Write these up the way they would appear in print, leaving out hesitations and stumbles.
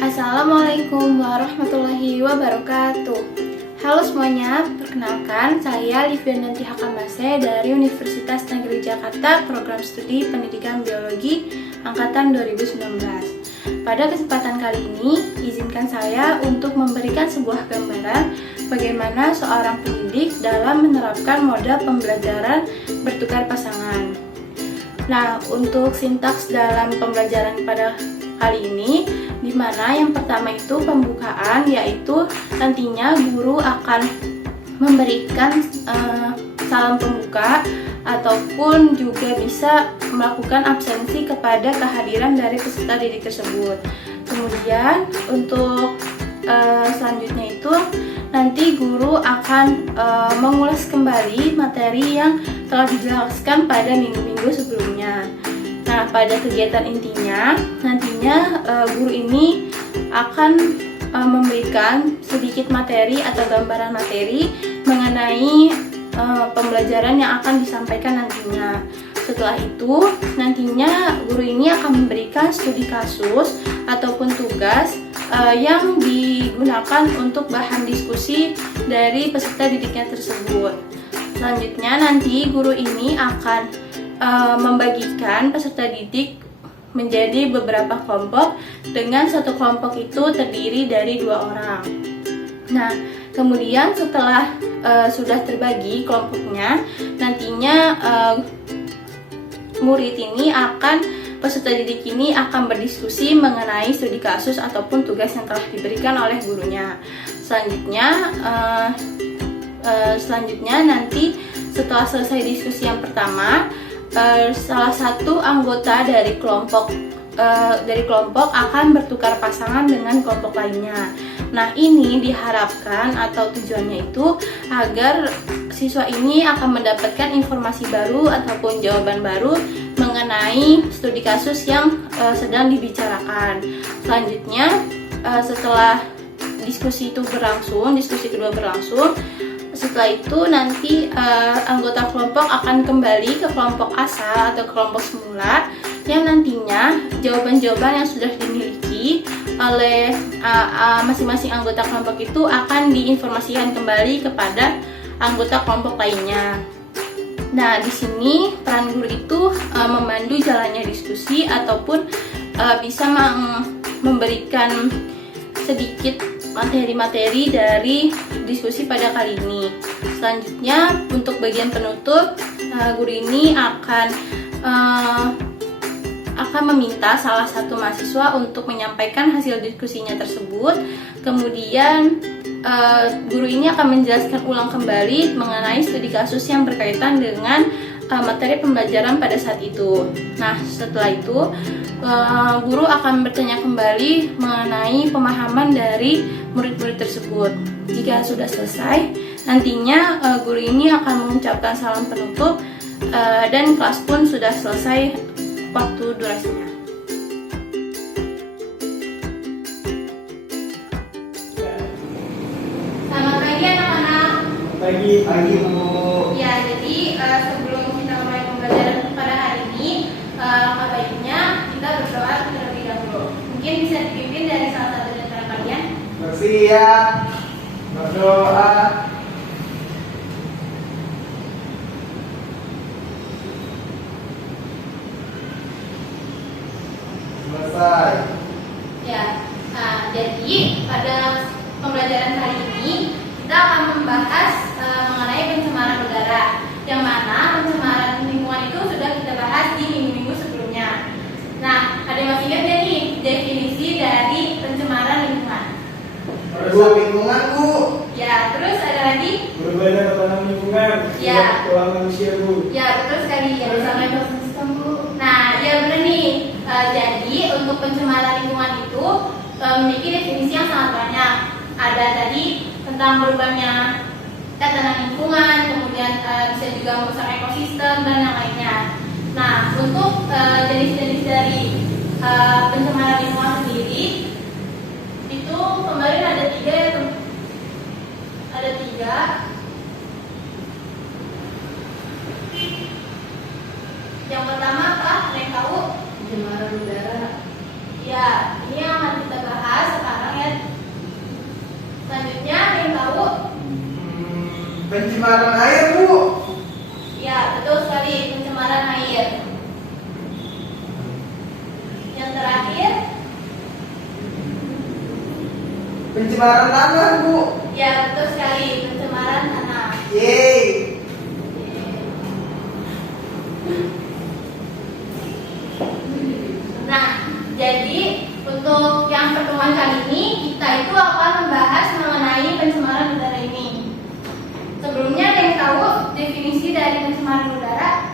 Assalamualaikum warahmatullahi wabarakatuh. Halo semuanya, perkenalkan saya Livianti Hakamase dari Universitas Negeri Jakarta, Program Studi Pendidikan Biologi Angkatan 2019. Pada kesempatan kali ini, izinkan saya untuk memberikan sebuah gambaran bagaimana seorang pendidik dalam menerapkan model pembelajaran bertukar pasangan. Nah, untuk sintaks dalam pembelajaran pada kali ini, di mana yang pertama itu pembukaan, yaitu nantinya guru akan memberikan salam pembuka ataupun juga bisa melakukan absensi kepada kehadiran dari peserta didik tersebut. Kemudian untuk selanjutnya itu nanti guru akan mengulas kembali materi yang telah dijelaskan pada minggu-minggu sebelumnya. Nah, pada kegiatan intinya, nantinya guru ini akan memberikan sedikit materi atau gambaran materi mengenai pembelajaran yang akan disampaikan nantinya. Setelah itu, nantinya guru ini akan memberikan studi kasus ataupun tugas yang digunakan untuk bahan diskusi dari peserta didiknya tersebut. Selanjutnya, nanti guru ini akan membagikan peserta didik menjadi beberapa kelompok, dengan satu kelompok itu terdiri dari 2 orang. Nah, kemudian setelah sudah terbagi kelompoknya, nantinya peserta didik ini akan berdiskusi mengenai studi kasus ataupun tugas yang telah diberikan oleh gurunya. Selanjutnya nanti setelah selesai diskusi yang pertama, salah satu anggota dari kelompok akan bertukar pasangan dengan kelompok lainnya. Nah, ini diharapkan atau tujuannya itu agar siswa ini akan mendapatkan informasi baru ataupun jawaban baru mengenai studi kasus yang sedang dibicarakan. Selanjutnya, setelah diskusi kedua berlangsung, setelah itu nanti anggota kelompok akan kembali ke kelompok asal atau kelompok semula, yang nantinya jawaban-jawaban yang sudah dimiliki oleh masing-masing anggota kelompok itu akan diinformasikan kembali kepada anggota kelompok lainnya. Nah, di sini peran guru itu memandu jalannya diskusi ataupun bisa memberikan sedikit materi-materi dari diskusi pada kali ini. Selanjutnya, untuk bagian penutup, guru ini akan meminta salah satu mahasiswa untuk menyampaikan hasil diskusinya tersebut. Kemudian guru ini akan menjelaskan ulang kembali mengenai studi kasus yang berkaitan dengan materi pembelajaran pada saat itu. Nah, setelah itu guru akan bertanya kembali mengenai pemahaman dari murid-murid tersebut. Jika sudah selesai, nantinya guru ini akan mengucapkan salam penutup dan kelas pun sudah selesai waktu durasinya. Selamat pagi anak-anak. Pagi Bu. Ya, jadi sebelum kita mulai pembelajaran pada hari ini, langkah baiknya kita berdoa terlebih dahulu. Mungkin bisa dipimpin dari salah satu dari antara kalian. Bersiap, berdoa. Selesai. Ya, nah, jadi pada pembelajaran kali ini kita akan membahas mengenai pencemaran udara, yang mana pencemaran lingkungan itu sudah kita bahas di minggu-minggu sebelumnya. Nah, ada yang masih ingat gak nih definisi dari pencemaran lingkungan? Merusak lingkungan Bu. Ya, terus ada lagi? Berbeda tatanan lingkungan. Ya. Pola manusia Bu. Ya, betul sekali. Ya, bersama ekosistem Bu. Nah, ya benar nih. Jadi untuk pencemaran lingkungan itu memiliki definisi yang sangat banyak. Ada tadi tentang berubahnya tatanan lingkungan, kemudian bisa juga merusak ekosistem dan yang lainnya. Nah, untuk jenis-jenis dari pencemaran lingkungan sendiri itu kemarin ada 3 ya, ada 3. Yang pertama apa? Ada yang tahu? Pencemaran udara. Ya, ini yang akan kita bahas Pencemaran air, Bu. Ya, betul sekali, pencemaran air. Yang terakhir, Pencemaran tanah, Bu. ya betul sekali, pencemaran tanah. Yeay. Nah, jadi untuk yang pertemuan kali ini kita itu akan membahas mengenai pencemaran udara ini. Sebelumnya ada yang tahu definisi dari pencemaran udara?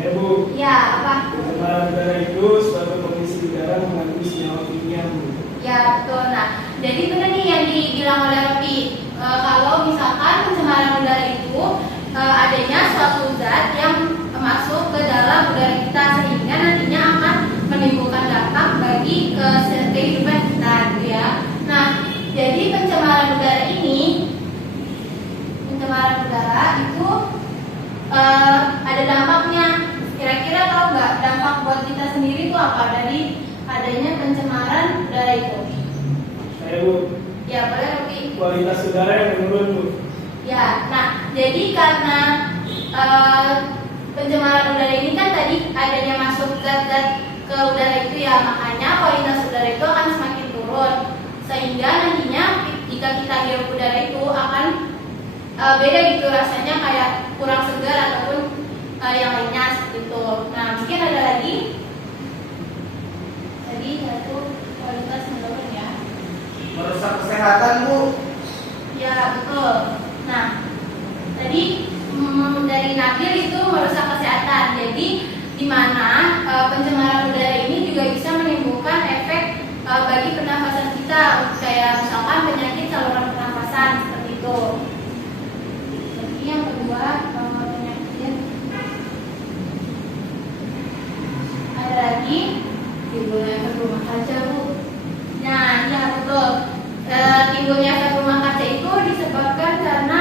Ya Bu, Ya, apa? pencemaran udara itu suatu kondisi udara mengandung senyawa kimia Bu. Ya, betul. Nah, jadi benar nih yang dibilang oleh Rofi. Kalau misalkan pencemaran udara itu adanya suatu zat yang masuk ke dalam udara kita sehingga nantinya akan menimbulkan dampak bagi kehidupan kita, gitu ya. Nah, jadi pencemaran udara itu ada dampaknya. Kira-kira tahu nggak dampak buat kita sendiri itu apa dari adanya pencemaran udara itu? Saya Bu, Ya, boleh Rofi. kualitas udara yang menurun Bu. Ya, nah jadi karena pencemaran udara ini kan tadi adanya masuk zat-zat ke udara itu ya, makanya kualitas udara itu akan semakin turun sehingga nantinya jika kita hirup udara itu akan beda gitu rasanya, kayak kurang segar ataupun yang lainnya seperti itu. Nah, mungkin ada lagi. Tadi satu, kualitas menurun ya. Merusak kesehatan, Bu. Ya, betul. Nah, tadi dari Nabil itu merusak kesehatan. Jadi, di mana pencemaran udara ini juga bisa menimbulkan efek bagi pernafasan kita, kayak misalkan penyakit saluran pernafasan seperti itu. Jadi yang kedua, penyakit ada lagi timbulnya efek rumah kaca, Bu. Nah, ya betul. Timbulnya efek rumah kaca itu disebabkan karena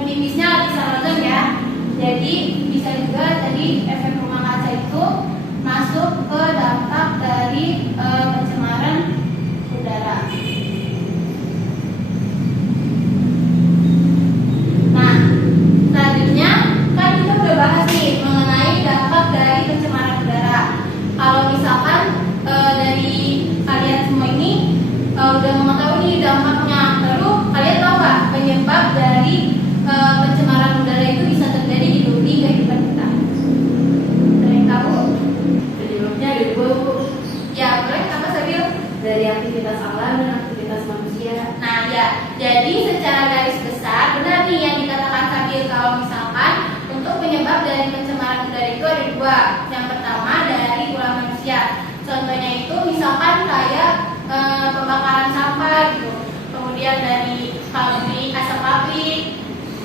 menipisnya lapisan ozon ya. Jadi bisa juga tadi efek rumah kaca itu masuk ke dampak dari pencemaran udara. Nah, selanjutnya kan kita udah bahas nih mengenai dampak dari pencemaran udara. Kalau misalkan dari kalian semua ini udah mengetahui dampaknya, lalu kalian tahu nggak penyebab dari pencemaran udara itu bisa terjadi di kehidupan kita? Ada yang tahu? Penyebabnya ada dua Bu, Ya, boleh apa Sabil? dari aktivitas alam dan aktivitas manusia. Nah, ya, jadi secara garis besar benar nih yang dikatakan Sabil, kalau misalkan untuk penyebab dari pencemaran udara itu ada dua. Yang pertama dari ulah manusia. Contohnya itu misalkan kayak pembakaran sampah gitu, kemudian dari asap pabrik,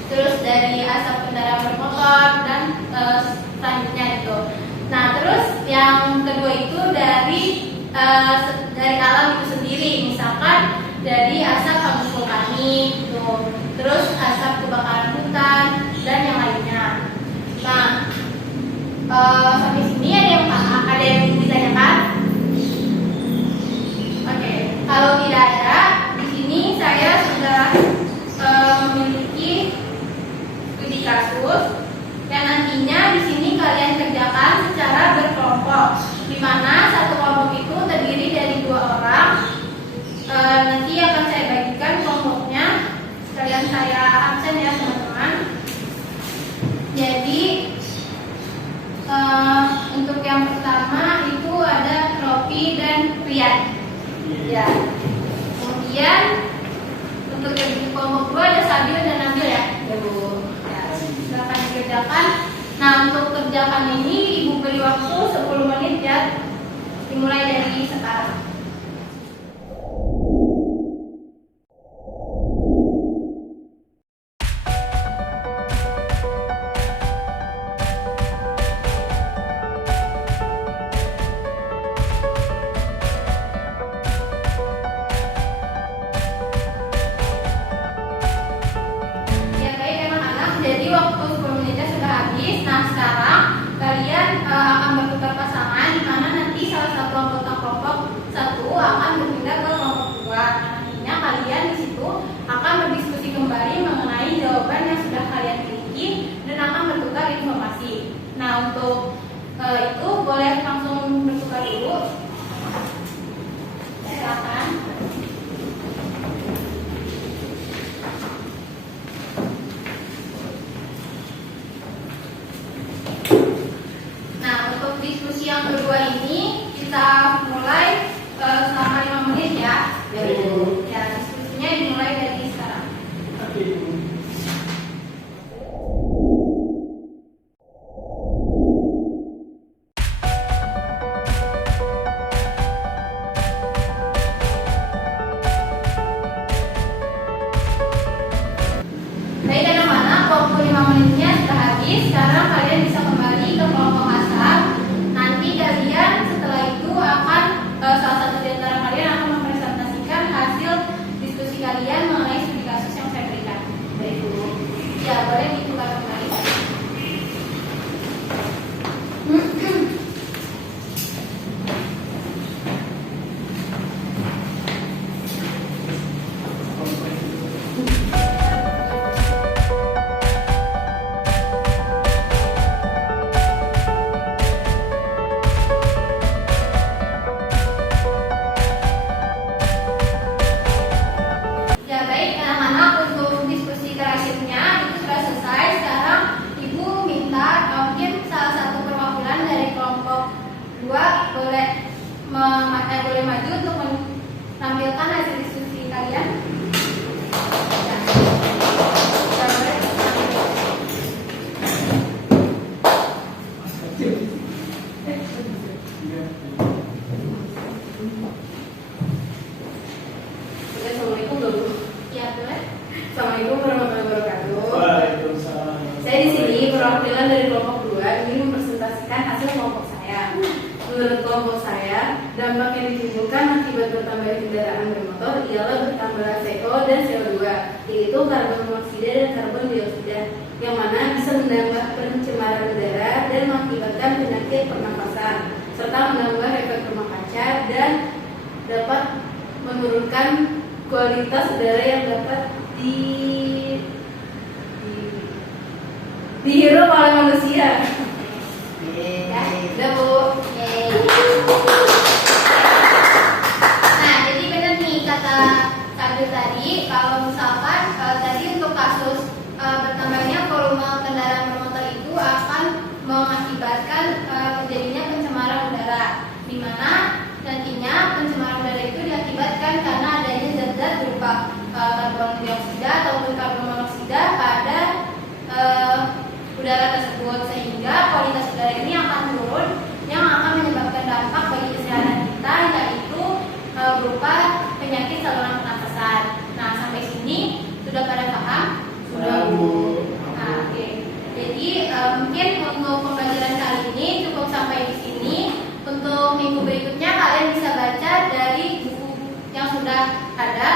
terus dari asap kendaraan bermotor dan selanjutnya itu. Nah, terus yang kedua itu dari alam itu sendiri, misalkan dari asap hangus vulkanik gitu, terus asap kebakaran hutan dan yang lainnya. Nah, sampai sini ada yang ditanyakan? Oke, kalau tidak ada, di sini saya sudah memiliki studi kasus yang nantinya di sini kalian kerjakan secara berkelompok, di mana satu kelompok itu terdiri dari 2 orang. Nanti akan saya bagikan kelompoknya, sekalian saya absen ya teman-teman. Jadi untuk yang pertama itu ada Rofi dan Rian. Ya. Kemudian untuk yang kelompok 2 ada Sabil dan Nabil ya. Ya Bu. Ya, silakan dikerjakan. Nah, untuk kerjakan ini Ibu beri waktu 10 menit ya. Dimulai dari sekarang. Ya, baik anak-anak. Jadi waktu 10 menitnya sudah habis. Nah, sekarang kalian akan bertukar pasangan, di mana nanti salah satu anggota kelompok 1 sekarang kalian bisa kembali ke kelompok asal. Nanti kalian setelah itu akan salah satu di antara kalian akan mempresentasikan hasil diskusi kalian mengenai studi kasus yang saya berikan. Baik Bu. Ya, boleh dibuka kembali. Ya baik, anak-anak, untuk diskusi terakhirnya itu sudah selesai. Sekarang Ibu minta mungkin salah satu perwakilan dari kelompok 2 boleh maju untuk menampilkan hasil diskusi kalian. Ya. Ya, boleh. Assalamualaikum Bu. Ya, boleh. Assalamualaikum warahmatullahi wabarakatuh. Waalaikumsalam. Saya di sini perwakilan dari kelompok 2 ingin mempresentasikan hasil kelompok saya. Menurut kelompok saya, dampak yang ditimbulkan akibat bertambahnya kendaraan bermotor ialah bertambah CO dan CO2, yaitu karbon monoksida dan karbon dioksida, yang mana bisa menambah pencemaran udara dan mengakibatkan penyakit pernapasan, serta menambah efek rumah kaca dan dapat menurunkan kualitas udara yang dapat dihirup oleh manusia. Ya, udah Bu. Yeay. Nah, jadi benar nih kata Kabir tadi, kalau misalkan tadi untuk kasus bertambahnya volume kendaraan bermotor itu akan mengakibatkan terjadinya pencemaran udara, di mana nantinya pencemaran udara itu diakibatkan karena adanya zat-zat berupa karbon dioksida ataupun karbon monoksida pada udara tersebut, sehingga kualitas udara ini akan turun yang akan menyebabkan dampak bagi kesehatan kita, yaitu berupa penyakit saluran pernapasan. Nah, sampai sini sudah pada paham? Sudah, Bu. Nah, oke. Jadi mungkin untuk pembelajaran kali ini cukup sampai di sini. Untuk minggu berikutnya kalian bisa baca dari buku yang sudah ada.